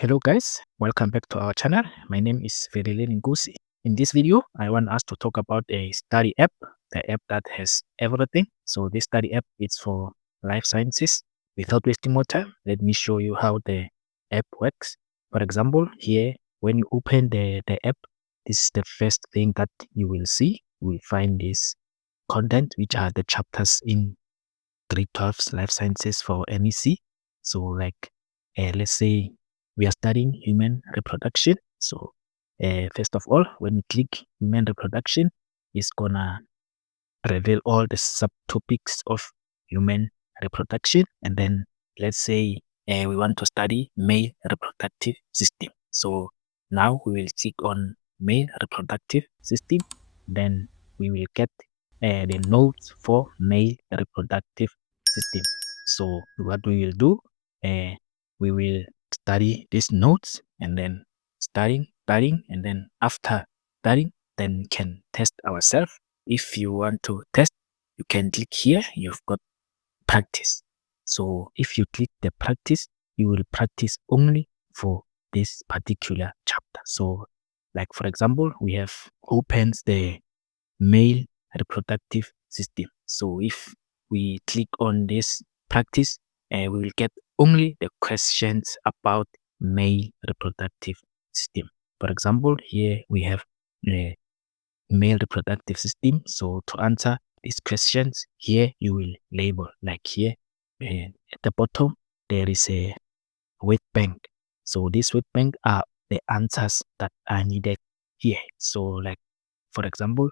Hello guys, welcome back to our channel. My name is Verilin Ngusi. In this video, I want us to talk about a study app, the app that has everything. So this study app is for life sciences. Without wasting more time, let me show you how the app works. For example, here, when you open the app, this is the first thing that you will see. You will find this content, which are the chapters in grade 12's life sciences for MEC. So like, let's say we are studying human reproduction. So first of all, when we click human reproduction, it's gonna reveal all the subtopics of human reproduction. And then let's say we want to study male reproductive system. So now we will click on male reproductive system. Then we will get the notes for male reproductive system. So what we will do, uh, we will study these notes and then studying, and then after studying, then can test ourselves. If you want to test, you can click here. You've got practice. So if you click the practice, you will practice only for this particular chapter. So like for example, we have opens the male reproductive system. So if we click on this practice, we will get only the questions about male reproductive system. For example, here we have uh, male reproductive system. So to answer these questions, here you will label like here at the bottom there is a weight bank. So this weight bank are the answers that are needed here. So like for example,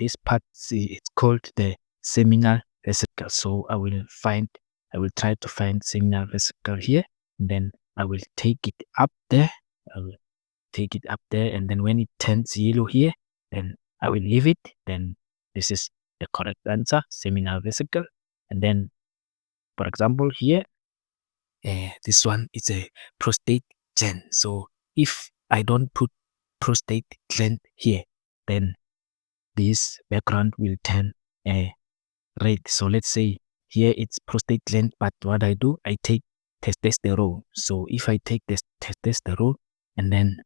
this part it's called the seminal vesicle. So I will try to find seminal vesicle here, and then I will take it up there. I will take it up there, and then when it turns yellow here, then I will leave it. Then this is the correct answer, seminal vesicle. And then, for example, here, this one is a prostate gland. So if I don't put prostate gland here, then this background will turn red. So let's say here it's prostate gland, but what I do, I take testosterone. So if I take this testosterone and then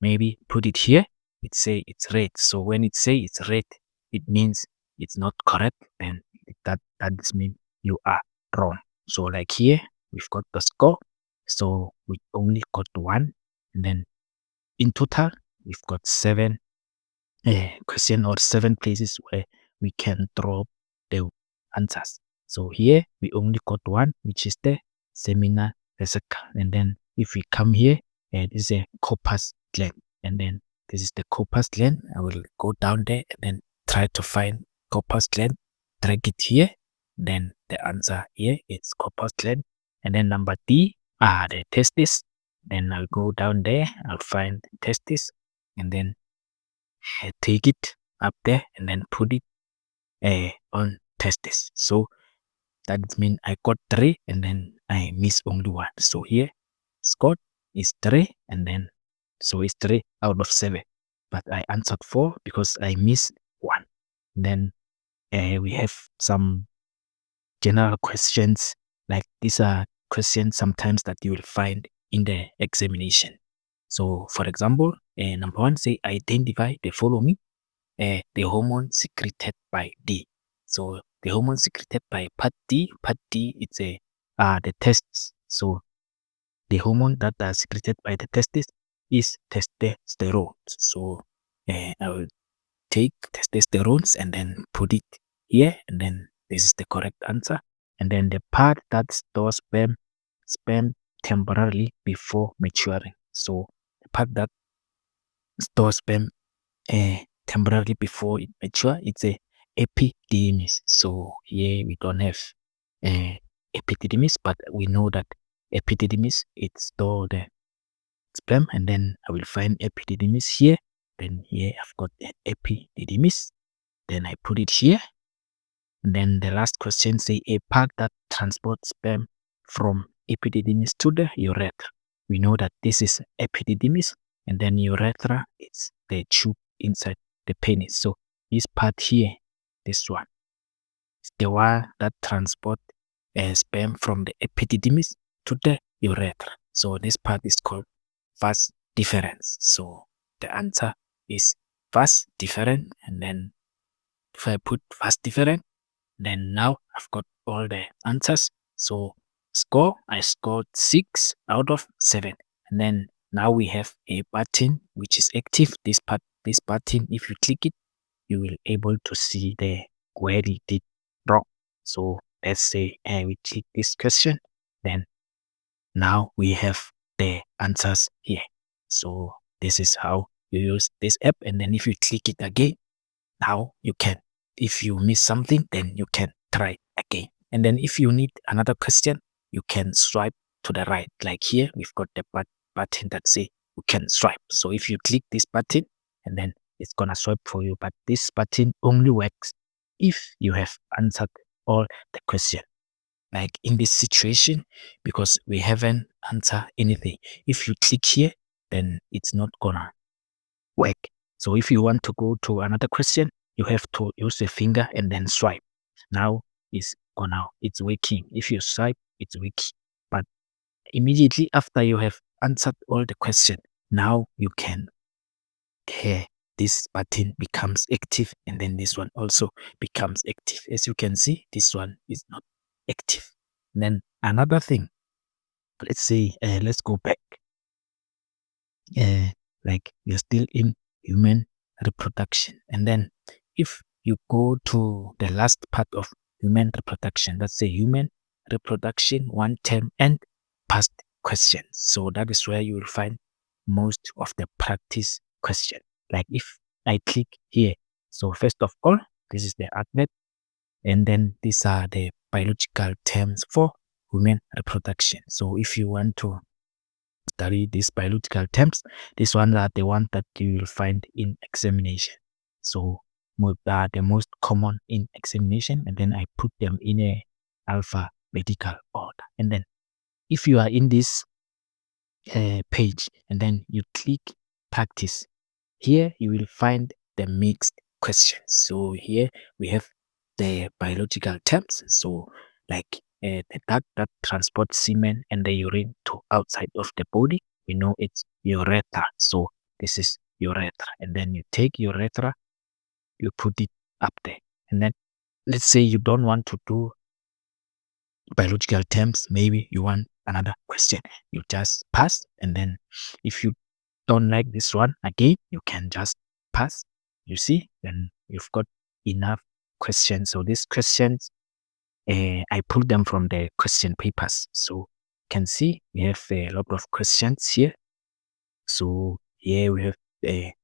maybe put it here, it say it's red. So when it say it's red, it means it's not correct, and that means you are wrong. So like here, we've got the score. So we only got one, and then in total, we've got seven question or seven places where we can drop the answers. So here we only got one, which is the seminar vesicle. And then if we come here, this is a corpus gland. And then this is the corpus gland. I will go down there and then try to find corpus gland, drag it here. Then the answer here is corpus gland. And then number D are the testes. Then I'll go down there, I'll find testes, and then take it up there and then put it on testes. So that means I got three and then I miss only one. So here scored is three, and then so it's 3 out of 7. But I answered 4 because I missed one. Then we have some general questions, like these are questions sometimes that you will find in the examination. So for example, number 1 say identify the following the hormone secreted by D. So the hormone secreted by part D it's a the tests. So the hormone that are secreted by the testes is testosterone. So I will take testosterone and then put it here, and then this is the correct answer. And then the part that stores sperm temporarily before maturing. So the part that stores sperm temporarily before it mature, it's a epididymis. So here we don't have epididymis, but we know that epididymis it store the sperm, and then I will find epididymis here. Then here I've got the epididymis. Then I put it here. And then the last question say a part that transports sperm from epididymis to the urethra. We know that this is epididymis, and then urethra is the tube inside the penis. So this part here, this one, is the one that transport sperm from the epididymis to the urethra. So this part is called vast difference. So the answer is vast different, and then if I put vast different, then now I've got all the answers. So score, I scored 6 out of 7. And then now we have a button which is active. This button, if you click it, you will able to see the where it did wrong. So let's say we click this question, then now we have the answers here. So this is how you use this app. And then if you click it again, now you can, if you miss something, then you can try again. And then if you need another question, you can swipe to the right. Like here, we've got the button that say you can swipe. So if you click this button, and then it's gonna swipe for you. But this button only works if you have answered all the question. Like in this situation, because we haven't answered anything. If you click here, then it's not gonna work. So if you want to go to another question, you have to use a finger and then swipe. Now it's working. If you swipe, it's working. But immediately after you have answered all the question, now you can here this button becomes active, and then this one also becomes active. As you can see, this one is not active. Then another thing, let's say let's go back. Like we're still in human reproduction, and then if you go to the last part of human reproduction, let's say human reproduction, one term and past questions. So that is where you will find most of the practice question. Like if I click here, so first of all, this is the athlete, and then these are the biological terms for human reproduction. So if you want to study these biological terms, these ones are the ones that you will find in examination. So the most common in examination, and then I put them in a alphabetical order. And then if you are in this page, and then you click practice, here you will find the mixed questions. So here we have the biological terms. So like the duct that transports semen and the urine to outside of the body, we know it's urethra. So this is urethra. And then you take urethra, you put it up there. And then let's say you don't want to do biological terms, maybe you want another question. You just pass, and then if you don't like this one again, you can just pass. You see, then you've got enough questions. So these questions, I pulled them from the question papers. So you can see we have a lot of questions here. So here we have a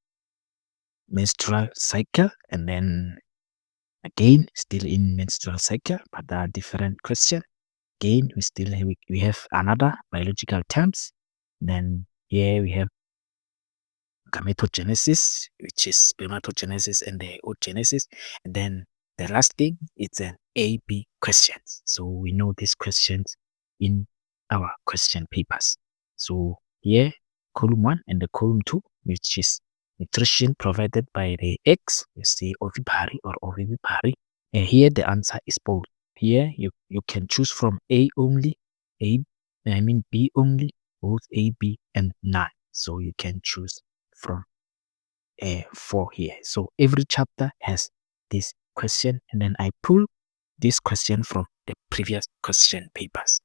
menstrual cycle, and then again, still in menstrual cycle, but there are different questions. Again, we have another biological terms. Then here we have gametogenesis, which is spermatogenesis and the oogenesis. And then the last thing is an A-B questions. So we know these questions in our question papers. So here, column 1 and the column 2, which is nutrition provided by the eggs, you see ovipary or ovivipary. And here the answer is both. Here you can choose from A only, B only, both A, B, and none. So you can choose from 4 here. So every chapter has this question, and then I pull this question from the previous question papers.